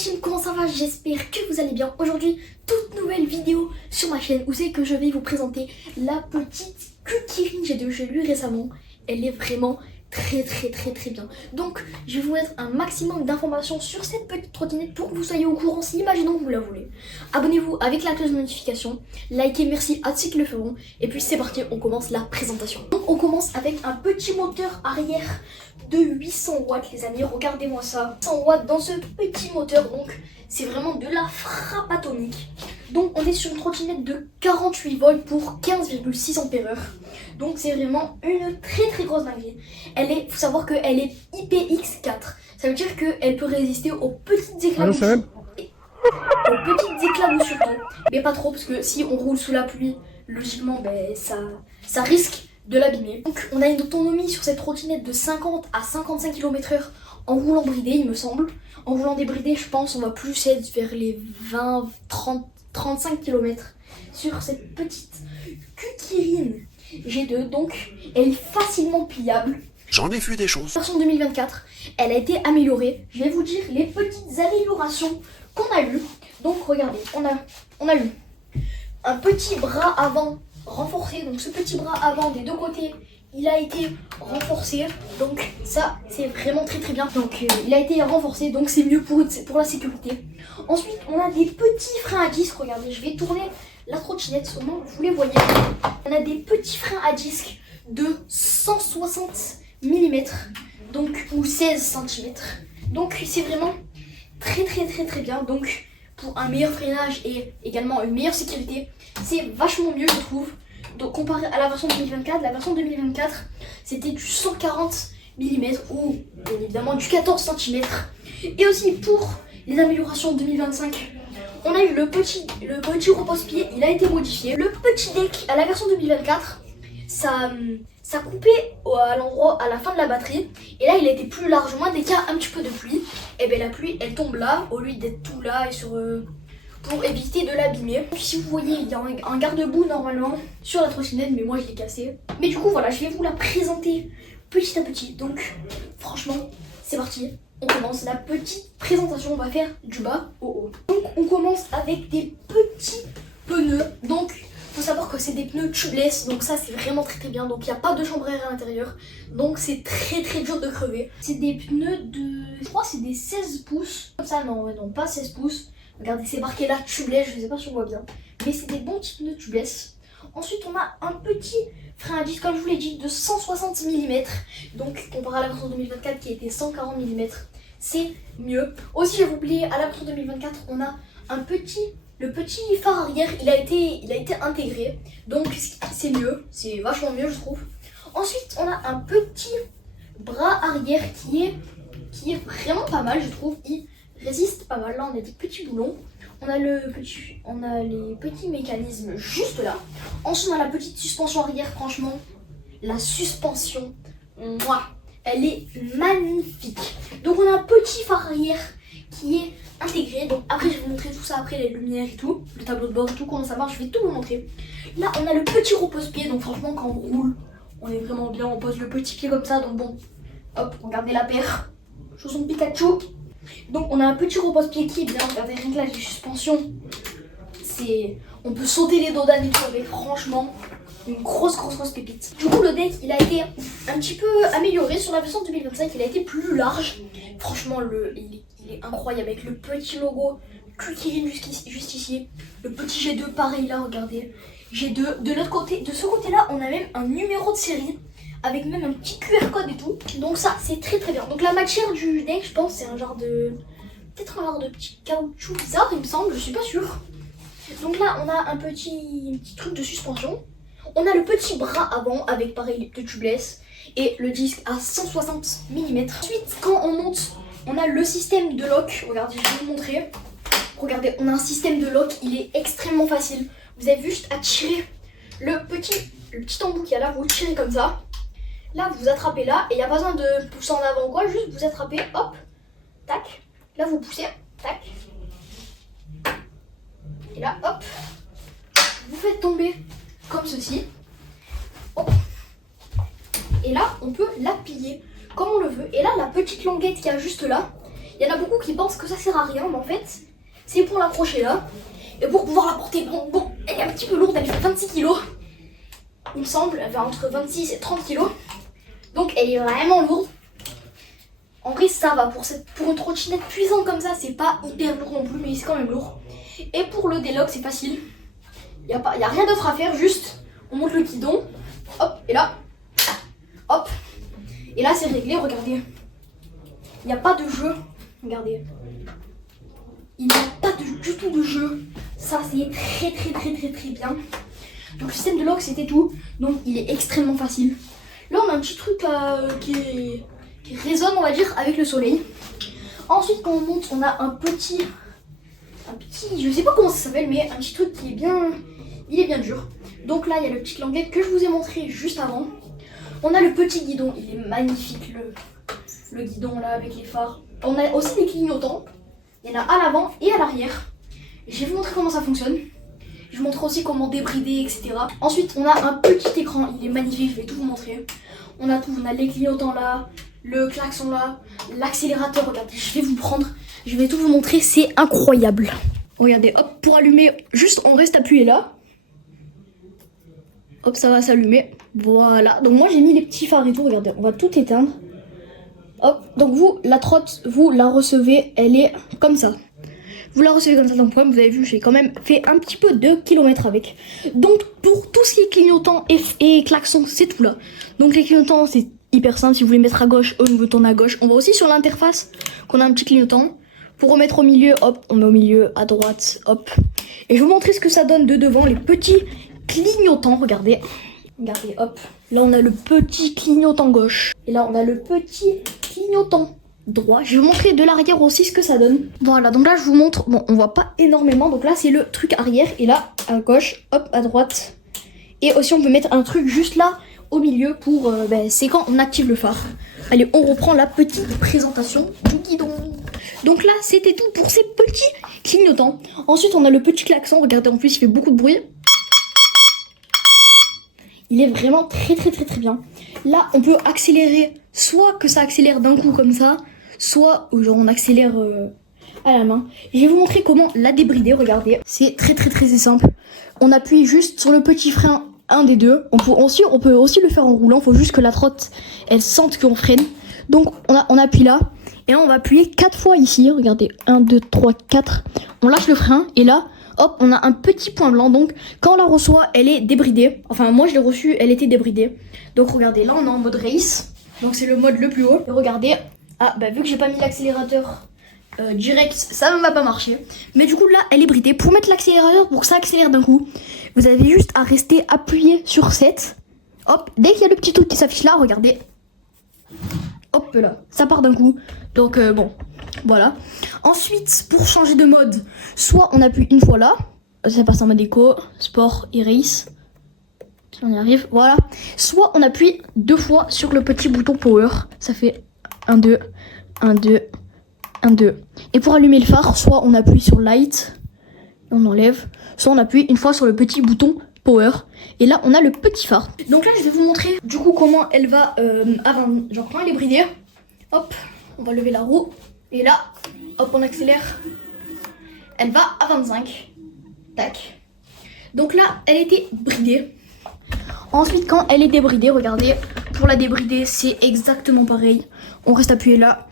team, comment ça va? J'espère que vous allez bien. Aujourd'hui, toute nouvelle vidéo sur ma chaîne où c'est que je vais vous présenter la petite Kirin G2. J'ai lu récemment, elle est vraiment très bien. Donc je vais vous mettre un maximum d'informations sur cette petite trottinette pour que vous soyez au courant si imaginons que vous la voulez. Abonnez-vous avec la cloche de notification, likez, merci à ceux qui le feront. Et puis c'est parti, on commence la présentation. Donc on commence avec un petit moteur arrière de 800 watts les amis, regardez-moi ça, 100 watts dans ce petit moteur, donc c'est vraiment de la frappe atomique. Donc on est sur une trottinette de 48 volts pour 15,6 ampères. Donc c'est vraiment une très grosse dinguerie. Faut savoir qu'elle est IPX4, ça veut dire qu'elle peut résister aux petites éclaboussures. Aux petites éclaboussures, mais pas trop parce que si on roule sous la pluie, logiquement ça risque de l'abîmer. Donc on a une autonomie sur cette trottinette de 50 à 55 km/h en roulant bridé il me semble. En roulant débridé je pense on va plus être vers les 20, 30, 35 km sur cette petite Kirin G2. Donc elle est facilement pliable. J'en ai vu des choses. Version 2024, elle a été améliorée. Je vais vous dire les petites améliorations qu'on a eues. Donc regardez, on a eu un petit bras avant renforcé, donc ce petit bras avant des deux côtés il a été renforcé, donc ça c'est vraiment très bien. Donc il a été renforcé, donc c'est mieux pour la sécurité. Ensuite on a des petits freins à disque, regardez, je vais tourner la trottinette au moins vous les voyez. On a des petits freins à disque de 160 mm, donc ou 16 cm, donc c'est vraiment très bien. Donc pour un meilleur freinage et également une meilleure sécurité, c'est vachement mieux je trouve. Donc comparé à la version 2024, la version 2024 c'était du 140 mm ou bien évidemment du 14 cm. Et aussi pour les améliorations 2025, on a eu le petit repose-pied, il a été modifié. Le petit deck à la version 2024, ça coupait à l'endroit, à la fin de la batterie. Et là il a été plus large, moins dès qu'il y a un petit peu de pluie, et bien la pluie elle tombe là au lieu d'être tout là et sur pour éviter de l'abîmer. Si vous voyez il y a un garde-boue normalement sur la trottinette, mais moi je l'ai cassé. Mais du coup voilà, je vais vous la présenter petit à petit. Donc franchement c'est parti, on commence la petite présentation, on va faire du bas au haut. Donc on commence avec des petits pneus. Donc faut savoir que c'est des pneus tubeless, donc ça c'est vraiment très bien. Donc il n'y a pas de chambre à air à l'intérieur, donc c'est très dur de crever. C'est des pneus de, je crois c'est des 16 pouces, comme ça non pas 16 pouces. Regardez, c'est marqué là tubeless, je sais pas si on voit bien, mais c'est des bons petits pneus tubeless. Ensuite on a un petit frein à disque, comme je vous l'ai dit, de 160 mm, donc comparé à la version 2024 qui était 140 mm, c'est mieux. Aussi j'ai oublié, à la version 2024 on a le petit phare arrière, il a été intégré, donc c'est mieux, c'est vachement mieux je trouve. Ensuite on a un petit bras arrière qui est vraiment pas mal je trouve, il résiste pas mal. Là on a des petits boulons, on a les petits mécanismes juste là. Ensuite on a la petite suspension arrière, franchement la suspension, mouah, elle est magnifique. Donc on a un petit phare arrière qui est intégré, donc après je vais vous montrer tout ça, après les lumières et tout, le tableau de bord et tout, comment ça marche, je vais tout vous montrer. Là on a le petit repose-pied, donc franchement quand on roule, on est vraiment bien, on pose le petit pied comme ça, donc bon, hop, regardez la paire, chausson de Pikachu. Donc on a un petit repose-pied qui est bien, regardez rien que là les suspensions, on peut sauter les dodans et tout avec, franchement une grosse pépite. Du coup le deck il a été un petit peu amélioré sur la version 2025, il a été plus large. Franchement il est incroyable avec le petit logo Kirin juste ici. Le petit G2 pareil là, regardez. G2, de l'autre côté, de ce côté là on a même un numéro de série avec même un petit QR code et tout. Donc ça c'est très bien. Donc la matière du deck je pense c'est un genre de, peut-être un genre de petit caoutchouc bizarre il me semble, je suis pas sûre. Donc là on a un petit truc de suspension. On a le petit bras avant avec pareil les petits tubeless et le disque à 160 mm. Ensuite quand on monte on a le système de lock, regardez je vais vous montrer. Regardez on a un système de lock, il est extrêmement facile. Vous avez juste à tirer le petit embout qu'il y a là, vous le tirez comme ça. Là vous attrapez là et il n'y a pas besoin de pousser en avant ou quoi, juste vous attrapez, hop, tac. Là vous poussez, tac. Et là hop, vous faites tomber comme ceci. Oh. Et là on peut la plier comme on le veut. Et là la petite languette qu'il y a juste là, Il y en a beaucoup qui pensent que ça sert à rien, mais en fait, c'est pour l'accrocher là. Et pour pouvoir la porter, bon, elle est un petit peu lourde, elle fait 26 kilos. Il me semble, elle fait entre 26 et 30 kilos. Donc elle est vraiment lourde. En vrai, ça va, pour une trottinette puissante comme ça, c'est pas hyper lourd non plus, mais c'est quand même lourd. Et pour le déloc, c'est facile. Il n'y a rien d'autre à faire, juste on monte le guidon, hop, et là, hop. Et là, c'est réglé, regardez. Il n'y a pas de jeu, regardez. Il n'y a pas du tout de jeu. Ça, c'est très bien. Donc le système de lock, c'était tout. Donc il est extrêmement facile. Là, on a un petit truc qui résonne, on va dire, avec le soleil. Ensuite, quand on monte, on a un petit, je sais pas comment ça s'appelle, mais un petit truc qui est bien, il est bien dur. Donc là, il y a le petit languette que je vous ai montré juste avant. On a le petit guidon, il est magnifique, le guidon là avec les phares. On a aussi des clignotants. Il y en a à l'avant et à l'arrière. Je vais vous montrer comment ça fonctionne. Je vous montre aussi comment débrider, etc. Ensuite, on a un petit écran. Il est magnifique, je vais tout vous montrer. On a tout, on a les clignotants là, le klaxon là, l'accélérateur. Regardez, je vais tout vous montrer, c'est incroyable. Regardez, hop, pour allumer, juste on reste appuyé là. Hop, ça va s'allumer. Voilà, donc moi j'ai mis les petits phares et tout, regardez, on va tout éteindre. Hop, donc vous, la trotte, vous la recevez, elle est comme ça. Vous la recevez comme ça, donc comme vous avez vu, j'ai quand même fait un petit peu de kilomètres avec. Donc pour tout ce qui est clignotant et klaxon, c'est tout là. Donc les clignotants, c'est hyper simple, si vous voulez mettre à gauche, on veut tourner à gauche. On va aussi sur l'interface qu'on a un petit clignotant. Pour remettre au milieu, hop, on met au milieu, à droite, hop. Et je vais vous montrer ce que ça donne de devant, les petits clignotants, regardez. Regardez, hop. Là, on a le petit clignotant gauche. Et là, on a le petit clignotant droit. Je vais vous montrer de l'arrière aussi ce que ça donne. Voilà, donc là, je vous montre. Bon, on voit pas énormément. Donc là, c'est le truc arrière. Et là, à gauche, hop, à droite. Et aussi, on peut mettre un truc juste là, au milieu, pour... c'est quand on active le phare. Allez, on reprend la petite présentation du guidon. Donc là, c'était tout pour ces petits clignotants. Ensuite, on a le petit klaxon. Regardez, en plus, il fait beaucoup de bruit. Il est vraiment très bien. Là, on peut accélérer, soit que ça accélère d'un coup comme ça, soit genre on accélère à la main. Je vais vous montrer comment la débrider, regardez. C'est très simple. On appuie juste sur le petit frein, un des deux. On peut aussi le faire en roulant, il faut juste que la trotte, elle sente qu'on freine. Donc on appuie là, et là on va appuyer 4 fois ici, regardez, 1, 2, 3, 4. On lâche le frein, et là, hop, on a un petit point blanc, donc quand on la reçoit, elle est débridée. Enfin, moi je l'ai reçue, elle était débridée. Donc regardez, là on est en mode race, donc c'est le mode le plus haut. Et regardez, vu que j'ai pas mis l'accélérateur direct, ça ne va pas marcher. Mais du coup là, elle est bridée. Pour mettre l'accélérateur, pour que ça accélère d'un coup, vous avez juste à rester appuyé sur 7. Hop, dès qu'il y a le petit truc qui s'affiche là, regardez. Hop là, ça part d'un coup. Donc bon, voilà. Ensuite, pour changer de mode, soit on appuie une fois là, ça passe en mode éco, sport et race. Si on y arrive, voilà. Soit on appuie 2 fois sur le petit bouton power, ça fait 1, 2, 1, 2, 1, 2. Et pour allumer le phare, soit on appuie sur light, on enlève, soit on appuie une fois sur le petit bouton power. Et là, on a le petit phare. Donc là, je vais vous montrer du coup comment elle va avant, genre quand elle est bridée. Hop, on va lever la roue. Et là, hop, on accélère. Elle va à 25. Tac. Donc là, elle était bridée. Ensuite, quand elle est débridée, regardez, pour la débrider, c'est exactement pareil. On reste appuyé là.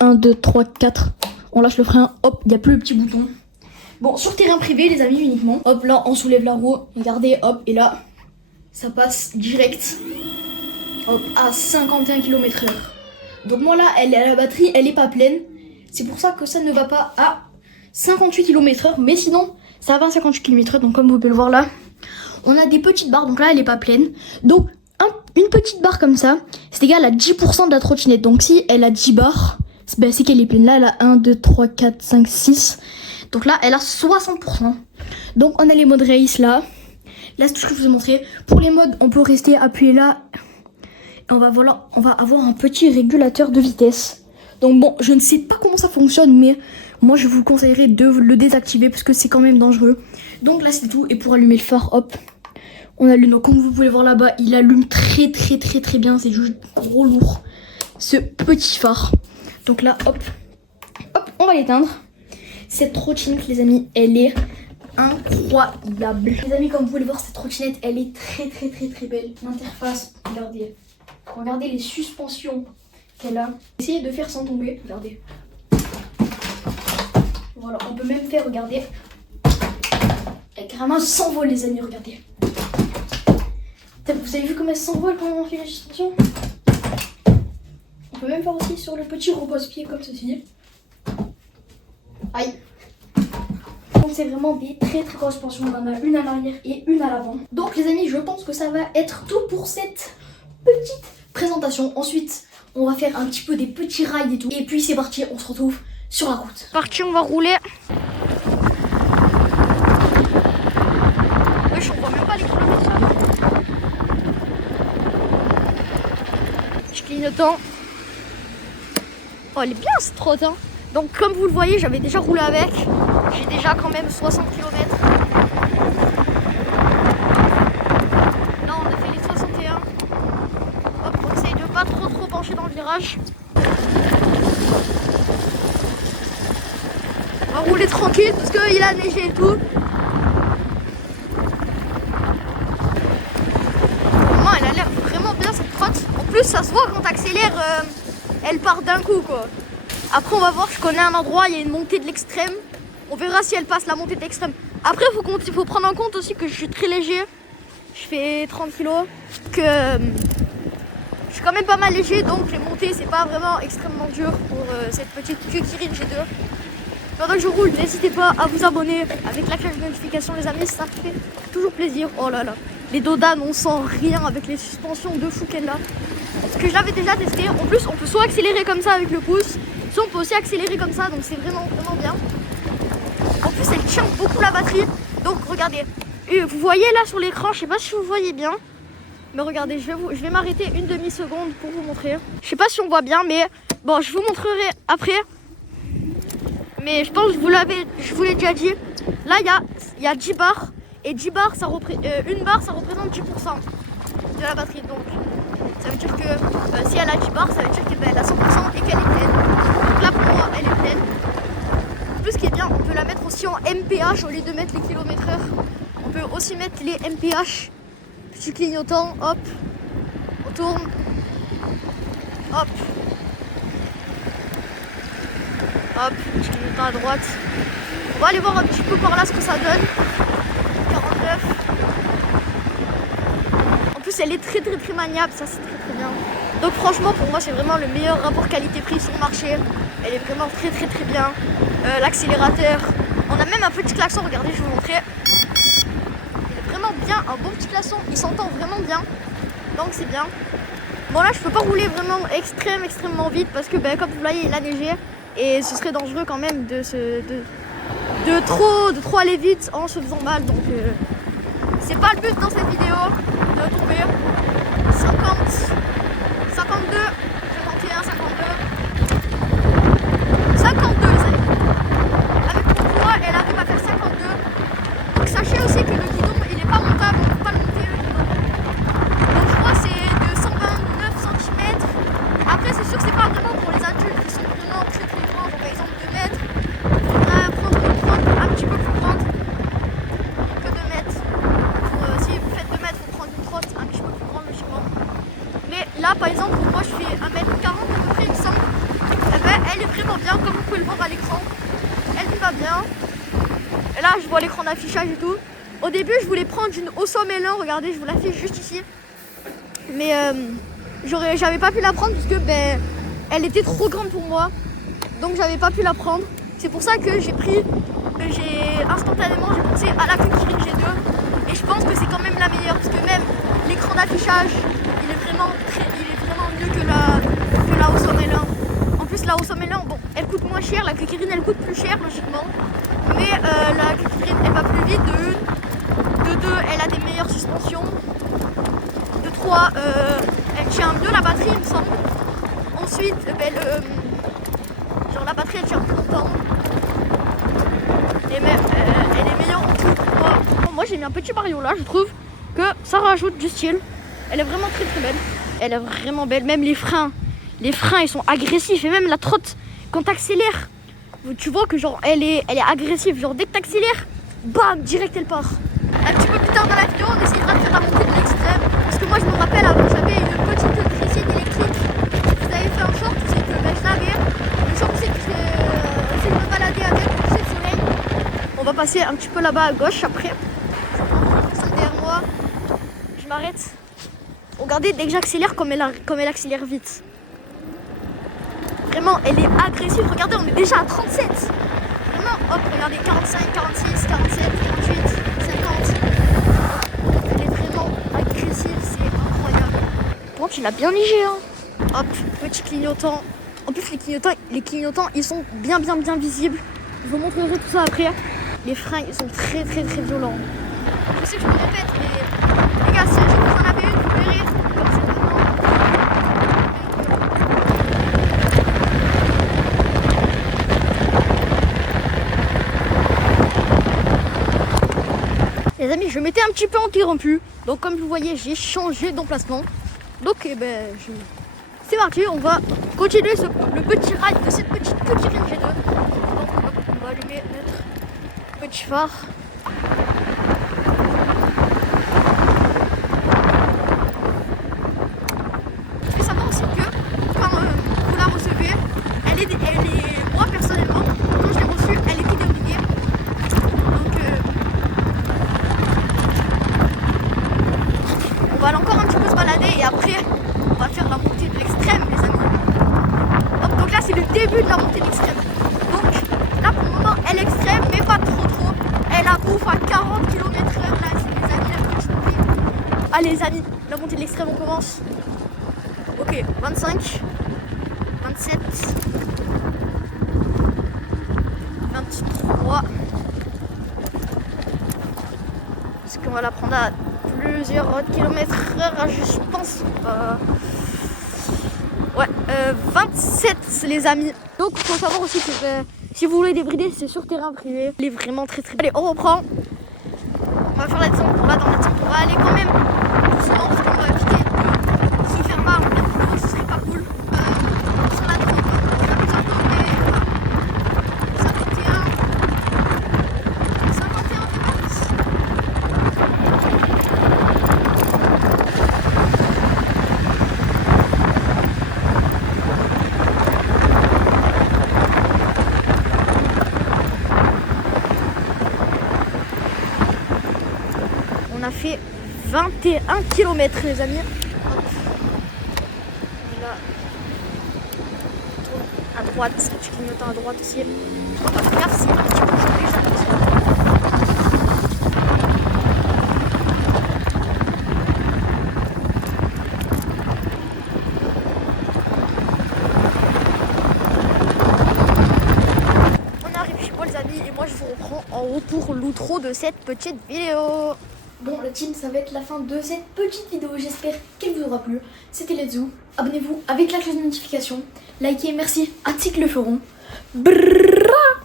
1, 2, 3, 4. On lâche le frein. Hop, il n'y a plus le petit bouton. Bon, sur terrain privé, les amis, uniquement. Hop, là, on soulève la roue. Regardez, hop, et là, ça passe direct. Hop, à 51 km/h. Donc moi, là, la batterie, elle est pas pleine. C'est pour ça que ça ne va pas à 58 km/h. Mais sinon, ça va à 58 km/h. Donc comme vous pouvez le voir là, on a des petites barres. Donc là, elle est pas pleine. Donc une petite barre comme ça, c'est égal à 10% de la trottinette. Donc si elle a 10 barres, c'est qu'elle est pleine. Là, elle a 1, 2, 3, 4, 5, 6. Donc là, elle a 60%. Donc on a les modes race là. Là, c'est tout ce que je vous ai montré. Pour les modes, on peut rester appuyé là. Et on va avoir un petit régulateur de vitesse. Donc bon, je ne sais pas comment ça fonctionne, mais moi je vous conseillerais de le désactiver parce que c'est quand même dangereux. Donc là c'est tout. Et pour allumer le phare, hop, on allume. Donc comme vous pouvez voir là-bas, il allume très bien. C'est juste gros lourd, ce petit phare. Donc là, hop, on va l'éteindre. Cette trottinette, les amis, elle est incroyable. Les amis, comme vous pouvez le voir, cette trottinette, elle est très belle. L'interface, regardez. Regardez les suspensions qu'elle a. Essayez de faire sans tomber, regardez. Voilà, on peut même faire, regardez. Elle carrément s'envole, les amis, regardez. Vous avez vu comment elle s'envole quand on fait la suspension? On peut même faire aussi sur le petit repose-pied comme ceci. Aïe. Donc c'est vraiment des très grosses suspensions. On en a une à l'arrière et une à l'avant. Donc les amis, je pense que ça va être tout pour cette petite présentation. Ensuite, on va faire un petit peu des petits rails et tout. Et puis c'est parti, on se retrouve sur la route. Parti, on va rouler. Wesh, on voit même pas les kilomètres là. Je clignotant. Oh, elle est bien cette trotte, hein. Donc comme vous le voyez, j'avais déjà roulé avec. J'ai déjà quand même 60 km. Là on a fait les 61. Hop, on essaye de pas trop pencher dans le virage. On va rouler tranquille parce qu'il a neigé et tout. Vraiment, elle a l'air vraiment bien cette trotte. En plus ça se voit quand t'accélères, elle part d'un coup quoi. Après on va voir, je connais un endroit, il y a une montée de l'extrême. On verra si elle passe la montée de l'extrême. Après il faut prendre en compte aussi que je suis très léger. Je fais 30 kg. Que je suis quand même pas mal léger, donc les montées c'est pas vraiment extrêmement dur pour cette petite Kirin G2. Pendant que je roule, n'hésitez pas à vous abonner avec la cloche de notification les amis, ça fait toujours plaisir. Oh là là, les Dodan on sent rien avec les suspensions de fou qu'elle a. Parce que je l'avais déjà testé. En plus on peut soit accélérer comme ça avec le pouce, soit on peut aussi accélérer comme ça, donc c'est vraiment bien. En plus elle tient beaucoup la batterie. Donc regardez, vous voyez là sur l'écran, je sais pas si vous voyez bien. Mais regardez, je vais m'arrêter une demi-seconde pour vous montrer. Je sais pas si on voit bien, mais bon, je vous montrerai après. Mais je pense que je vous l'ai déjà dit. Là, il y a 10 barres. Et 10 barres, une barre, ça représente 10% de la batterie. Donc, ça veut dire que si elle a 10 barres, ça veut dire qu'elle a 100% et qu'elle est pleine. Donc là, pour moi, elle est pleine. En plus, ce qui est bien, on peut la mettre aussi en MPH au lieu de mettre les km/h. On peut aussi mettre les MPH. Petit clignotant, hop. On tourne. Hop. Hop, petit clignotant à droite. On va aller voir un petit peu par là ce que ça donne. 49. En plus elle est très maniable, ça c'est très bien. Donc franchement pour moi c'est vraiment le meilleur rapport qualité-prix sur le marché. Elle est vraiment très bien. L'accélérateur. On a même un petit klaxon, regardez, je vais vous montrer. Il est vraiment bien, un bon petit klaxon, il s'entend vraiment bien. Donc c'est bien. Bon là je peux pas rouler vraiment extrêmement vite parce que comme vous voyez il a neigé. Et ce serait dangereux quand même de trop aller vite en se faisant mal. Donc c'est pas le but dans cette vidéo de tomber. 50, 52, 51, 52. 52 les amis. Avec mon poids, elle arrive à faire 52. Donc sachez aussi que le guidon il est pas montable, on peut pas le monter le guidon. Donc je crois que c'est de 129 cm. Après c'est sûr que c'est pas vraiment pour les adultes qui sont vraiment très grands, par exemple 2 mètres. Il faudra prendre une trotte un petit peu plus grande que 2 mètres. Si vous faites 2 mètres, il faut prendre une trotte un petit peu plus grande logiquement. Mais là par exemple moi je fais 1m40 à peu près il me semble. Et elle est vraiment bien comme vous pouvez le voir à l'écran. Elle me va bien. Et là je vois l'écran d'affichage et tout. Au début je voulais prendre une Osom L1, regardez je vous l'affiche juste ici. Mais j'avais pas pu la prendre parce que elle était trop grande pour moi. Donc j'avais pas pu la prendre. C'est pour ça que instantanément j'ai pensé à la Kirin G2. Et je pense que c'est quand même la meilleure parce que même l'écran d'affichage il est vraiment mieux que la Osom L1. En plus la Osom L1 bon elle coûte moins cher, la Kirin elle coûte plus cher logiquement. Mais la Kirin elle va plus vite de une. De deux elle a des meilleures suspensions. De trois elle tient mieux la batterie il me semble. Ensuite genre la batterie elle tient plus longtemps. Et même elle est meilleure en tout pour moi. Moi j'ai mis un petit Mario là, je trouve que ça rajoute du style. Elle est vraiment très belle. Elle est vraiment belle, même les freins ils sont agressifs et même la trotte quand tu accélères Tu vois que genre elle est agressive. Genre dès que t'accélères, bam, direct elle part. Un petit peu plus tard dans la vidéo, on essayera de faire la montée de l'extrême. Parce que moi je me rappelle avant j'avais une petite dressine électrique. Vous avez fait un short, c'est que ben, je l'avais. Le short c'est que je me balader avec, c'est le soleil. On va passer un petit peu là-bas à gauche après. Je prends personne derrière moi. Je m'arrête. Regardez dès que j'accélère comme elle accélère vite. Vraiment elle est agressive. Regardez on est déjà à 37. Vraiment hop regardez 45, 46, 47, 48, 50. Elle est vraiment agressive, c'est incroyable. Bon tu l'as bien léger hein. Hop, petit clignotant. En plus les clignotants ils sont bien visibles. Je vous montrerai tout ça après. Les freins ils sont très violents. Je sais que je me répète mais les gars si un jour vous en avez une vous verrez comme c'est maintenant. Les amis je m'étais un petit peu interrompu. Donc comme vous voyez j'ai changé d'emplacement. Donc eh ben c'est parti, on va continuer le petit ride de cette petite Range 2. Donc on va allumer notre petit phare. Il faut savoir aussi que quand vous la recevez, elle est moi personnellement, quand je l'ai reçue, elle était débridée. Donc on va aller encore un petit peu se balader et après on va faire la montée de l'extrême les amis. Hop, donc là c'est le début de la montée de l'extrême. Donc là pour le moment elle est extrême mais pas trop. Elle a bouffe à 40 km/h là c'est les amis la petite pluie. Allez les amis, la montée de l'extrême on commence. Ok, 25, 27, 23. Parce qu'on va la prendre à plusieurs km/h, je pense. Ouais, 27 les amis. Donc il faut savoir aussi que si vous voulez débrider, c'est sur terrain privé. Il est vraiment très. Allez, on reprend. On va faire la descente. On va dans la descente. On va aller quand même doucement parce qu'on va éviter de se faire mal. En pleine vidéo, ce serait pas cool. Sur la drogue, on va bientôt mais 51 On a fait 21 km les amis. Hop. Là. On tourne à droite, petit clignotant à droite aussi. On va faire gaffe, c'est un petit peu gelé, j'ai l'impression. On arrive chez moi les amis et moi je vous reprends en haut pour l'outro de cette petite vidéo. Bon, le team, ça va être la fin de cette petite vidéo. J'espère qu'elle vous aura plu. C'était Let's Zoo. Abonnez-vous avec la cloche de notification. Likez, merci à Tic le Feron. Brrrra.